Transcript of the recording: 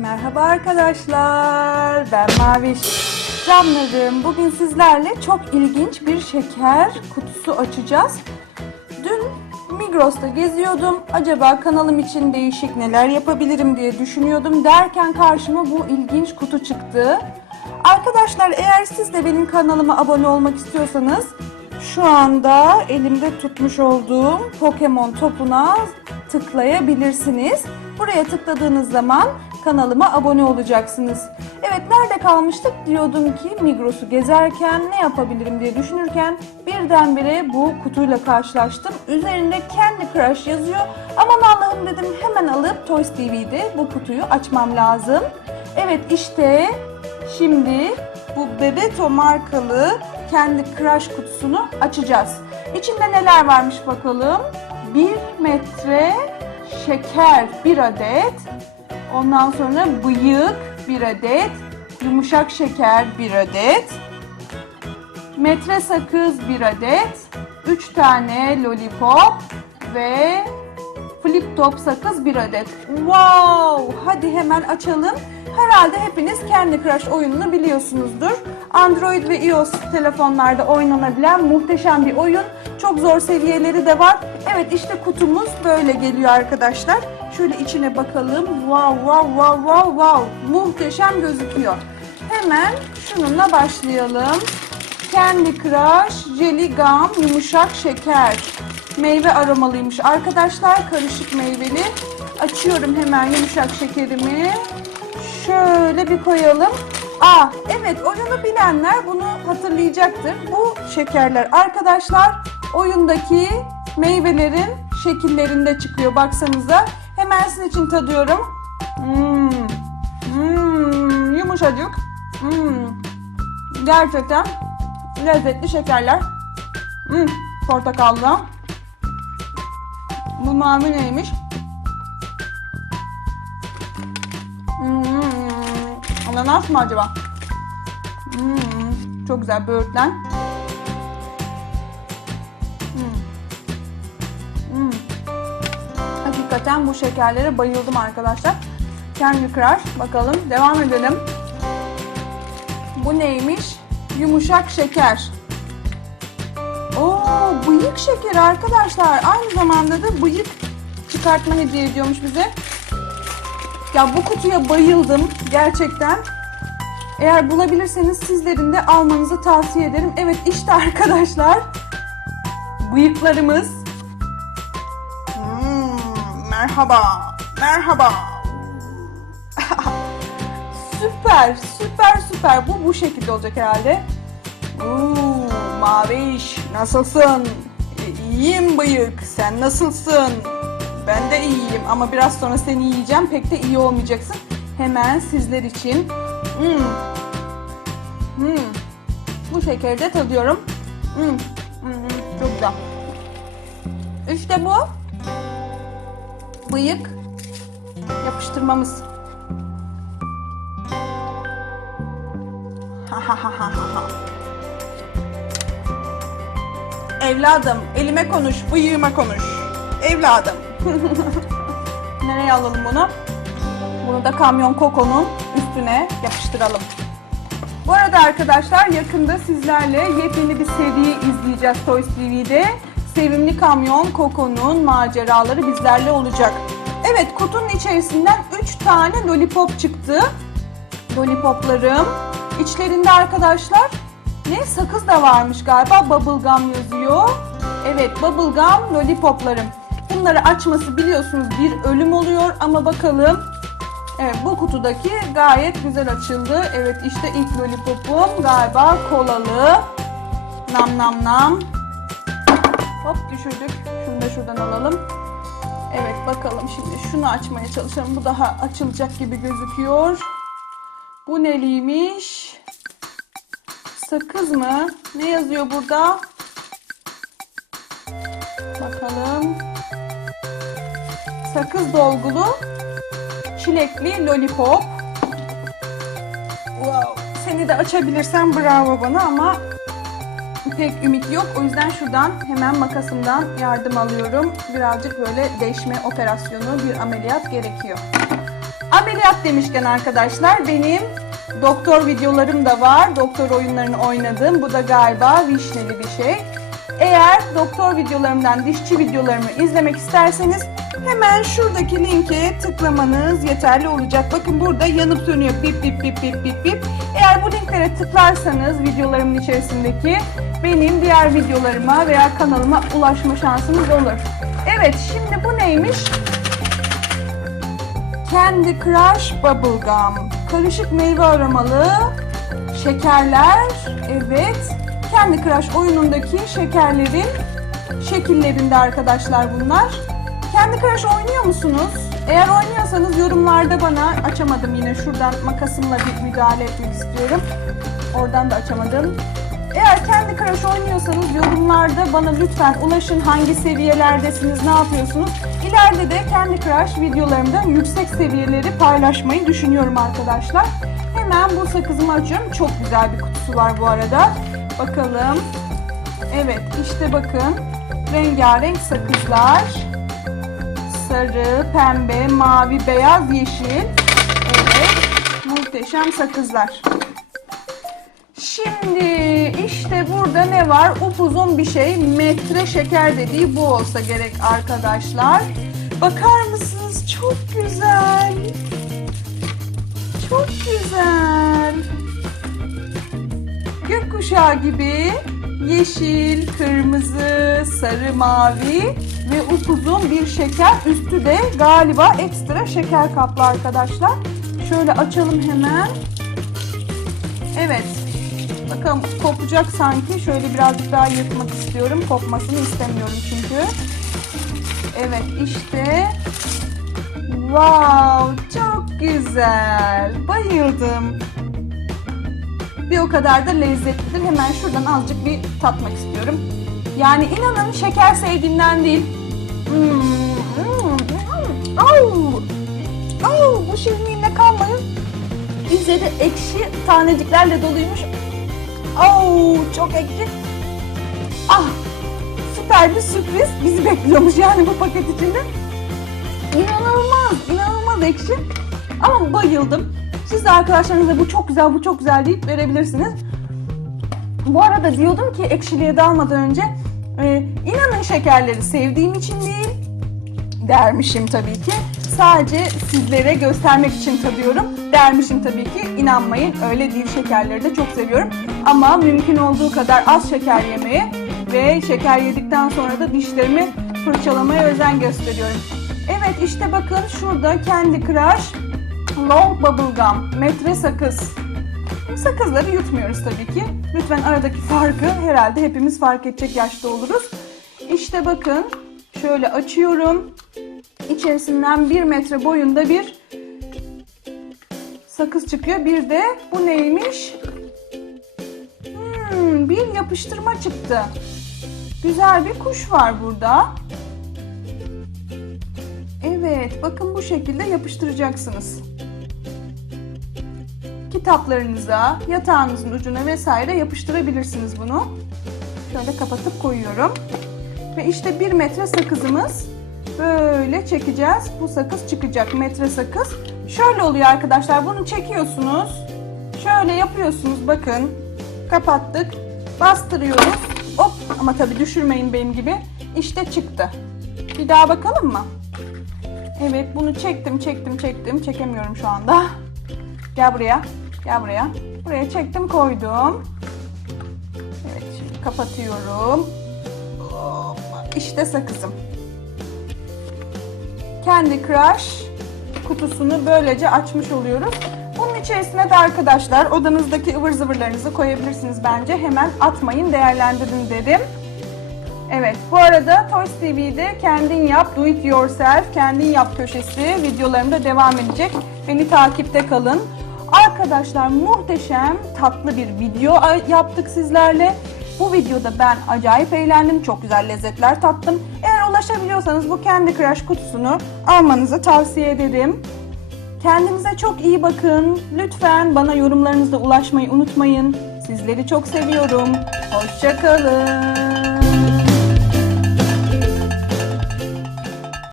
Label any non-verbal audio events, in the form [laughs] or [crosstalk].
Merhaba arkadaşlar, ben Maviş. Canlarım, bugün sizlerle çok ilginç bir şeker kutusu açacağız. Dün Migros'ta geziyordum. Acaba kanalım için değişik neler yapabilirim diye düşünüyordum. Derken karşıma bu ilginç kutu çıktı. Arkadaşlar eğer siz de benim kanalıma abone olmak istiyorsanız şu anda elimde tutmuş olduğum Pokemon topuna tıklayabilirsiniz. Buraya tıkladığınız zaman kanalıma abone olacaksınız. Evet nerede kalmıştık diyordum ki Migros'u gezerken ne yapabilirim diye düşünürken birdenbire bu kutuyla karşılaştım. Üzerinde Candy Crush yazıyor. Aman Allah'ım dedim hemen alıp Toys TV'de bu kutuyu açmam lazım. Evet işte şimdi bu Bebeto markalı Candy Crush kutusunu açacağız. İçinde neler varmış bakalım. 1 metre şeker 1 adet. Ondan sonra bıyık 1 adet. Yumuşak şeker 1 adet. Metre sakız 1 adet. 3 tane lollipop ve flip top sakız 1 adet. Wow! Hadi hemen açalım. Herhalde hepiniz Candy Crush oyununu biliyorsunuzdur. Android ve iOS telefonlarda oynanabilen muhteşem bir oyun. Çok zor seviyeleri de var. Evet işte kutumuz böyle geliyor arkadaşlar. Şöyle içine bakalım. Wow wow wow wow wow. Muhteşem gözüküyor. Hemen şununla başlayalım. Candy Crush Jelly Gum yumuşak şeker. Meyve aromalıymış arkadaşlar. Karışık meyveli. Açıyorum hemen yumuşak şekerimi. Şöyle bir koyalım. Aa evet oyunu bilenler bunu hatırlayacaktır. Bu şekerler arkadaşlar oyundaki meyvelerin şekillerinde çıkıyor. Baksanıza. Hemen sizin için tadıyorum. Hmm. Hmm. Yumuşacık. Hmm. Gerçekten lezzetli şekerler. Hmm. Portakallı. Bu mavi neymiş? Hmm. Ananas mı acaba? Hmm. Çok güzel böğürtlen. Hakikaten bu şekerlere bayıldım arkadaşlar. Candy Crush. Bakalım devam edelim. Bu neymiş? Yumuşak şeker. Oo, bıyık şekeri arkadaşlar. Aynı zamanda da bıyık çıkartma hediye ediyormuş bize. Ya bu kutuya bayıldım gerçekten. Eğer bulabilirseniz sizlerin de almanızı tavsiye ederim. Evet işte arkadaşlar. Bıyıklarımız. Merhaba. Merhaba. [laughs] süper, süper, süper. Bu bu şekilde olacak herhalde. Uuu, Maviş, nasılsın? E, İyiyim bıyık, sen nasılsın? Ben de iyiyim ama biraz sonra seni yiyeceğim, pek de iyi olmayacaksın. Hemen sizler için. Hmm. Hmm. Bu şekeri de tadıyorum. Hmm. Hmm, hmm, Çok güzel. İşte bu. Bıyık yapıştırmamız. Evladım, elime konuş, bıyığıma konuş. Evladım. [laughs] Nereye alalım bunu? Bunu da kamyon kokonun üstüne yapıştıralım. Bu arada arkadaşlar yakında sizlerle yepyeni bir seri izleyeceğiz Toys TV'de. Sevimli kamyon Koko'nun maceraları bizlerle olacak. Evet kutunun içerisinden 3 tane lollipop çıktı. Lollipoplarım. İçlerinde arkadaşlar ne sakız da varmış galiba bubblegum yazıyor. Evet bubblegum lollipoplarım. Bunları açması biliyorsunuz bir ölüm oluyor ama bakalım Evet bu kutudaki gayet güzel açıldı. Evet işte ilk lollipopum galiba kolalı. Nam nam nam. Hop düşürdük. Şunu da şuradan alalım. Evet bakalım şimdi şunu açmaya çalışalım. Bu daha açılacak gibi gözüküyor. Bu neliymiş? Sakız mı? Ne yazıyor burada? Bakalım. Sakız dolgulu çilekli lollipop. Wow. Seni de açabilirsen bravo bana ama pek ümit yok. O yüzden şuradan hemen makasımdan yardım alıyorum. Birazcık böyle deşme operasyonu, bir ameliyat gerekiyor. Ameliyat demişken arkadaşlar benim doktor videolarım da var. Doktor oyunlarını oynadım. Bu da galiba vişneli bir şey. Eğer doktor videolarımdan dişçi videolarımı izlemek isterseniz hemen şuradaki linke tıklamanız yeterli olacak. Bakın burada yanıp sönüyor bip bip bip bip bip bip. Eğer bu linklere tıklarsanız videolarımın içerisindeki benim diğer videolarıma veya kanalıma ulaşma şansınız olur. Evet şimdi bu neymiş? Candy Crush Bubblegum. Karışık meyve aromalı şekerler. Evet. Candy Crush oyunundaki şekerlerin şekillerinde arkadaşlar bunlar. Candy Crush oynuyor musunuz? Eğer oynuyorsanız yorumlarda bana açamadım yine şuradan makasımla bir müdahale etmek istiyorum. Oradan da açamadım. Eğer Candy Crush oynuyorsanız yorumlarda bana lütfen ulaşın. Hangi seviyelerdesiniz, ne yapıyorsunuz? İleride de Candy Crush videolarımda yüksek seviyeleri paylaşmayı düşünüyorum arkadaşlar. Hemen bu sakızımı açıyorum. Çok güzel bir kutusu var bu arada. Bakalım. Evet işte bakın. Rengarenk sakızlar. Sarı, pembe, mavi, beyaz, yeşil. Evet. Muhteşem sakızlar. Şimdi işte burada ne var? Upuzun bir şey. Metre şeker dediği bu olsa gerek arkadaşlar. Bakar mısınız? Çok güzel. Çok güzel. Gökkuşağı gibi yeşil, kırmızı, sarı, mavi ve upuzun bir şeker. Üstü de galiba ekstra şeker kaplı arkadaşlar. Şöyle açalım hemen. Evet. Bakalım kopacak sanki. Şöyle birazcık daha yırtmak istiyorum. Kopmasını istemiyorum çünkü. Evet işte. Wow çok güzel. Bayıldım. Bir o kadar da lezzetlidir. Hemen şuradan azıcık bir tatmak istiyorum. Yani inanın şeker sevdiğimden değil. Au! Au! Bu şirinliğinde kalmayın. Üzeri ekşi taneciklerle doluymuş. Oo, çok ekşi. Ah, süper bir sürpriz bizi bekliyormuş yani bu paket içinde. İnanılmaz, inanılmaz ekşi. Ama bayıldım. Siz de arkadaşlarınıza bu çok güzel, bu çok güzel deyip verebilirsiniz. Bu arada diyordum ki ekşiliğe dalmadan önce e, inanın şekerleri sevdiğim için değil dermişim tabii ki. Sadece sizlere göstermek için tadıyorum. Dermişim tabii ki. İnanmayın öyle değil şekerleri de çok seviyorum. Ama mümkün olduğu kadar az şeker yemeye ve şeker yedikten sonra da dişlerimi fırçalamaya özen gösteriyorum. Evet işte bakın şurada Candy Crush Long Bubble Gum metre sakız. Sakızları yutmuyoruz tabii ki. Lütfen aradaki farkı herhalde hepimiz fark edecek yaşta oluruz. İşte bakın şöyle açıyorum. İçerisinden bir metre boyunda bir sakız çıkıyor. Bir de bu neymiş? Hmm, bir yapıştırma çıktı. Güzel bir kuş var burada. Evet, bakın bu şekilde yapıştıracaksınız. Kitaplarınıza, yatağınızın ucuna vesaire yapıştırabilirsiniz bunu. Şöyle kapatıp koyuyorum. Ve işte bir metre sakızımız böyle çekeceğiz. Bu sakız çıkacak metre sakız. Şöyle oluyor arkadaşlar. Bunu çekiyorsunuz. Şöyle yapıyorsunuz bakın. Kapattık. Bastırıyoruz. Hop ama tabii düşürmeyin benim gibi. İşte çıktı. Bir daha bakalım mı? Evet bunu çektim çektim çektim. Çekemiyorum şu anda. Gel buraya. Gel buraya. Buraya çektim koydum. Evet şimdi kapatıyorum. İşte sakızım. Candy Crush kutusunu böylece açmış oluyoruz. Bunun içerisine de arkadaşlar odanızdaki ıvır zıvırlarınızı koyabilirsiniz bence. Hemen atmayın, değerlendirin dedim. Evet, bu arada Toys TV'de kendin yap, do it yourself, kendin yap köşesi videolarımda devam edecek. Beni takipte kalın. Arkadaşlar muhteşem tatlı bir video yaptık sizlerle. Bu videoda ben acayip eğlendim. Çok güzel lezzetler tattım. Eğer ulaşabiliyorsanız bu Candy Crush kutusunu almanızı tavsiye ederim. Kendinize çok iyi bakın. Lütfen bana yorumlarınızda ulaşmayı unutmayın. Sizleri çok seviyorum. Hoşçakalın.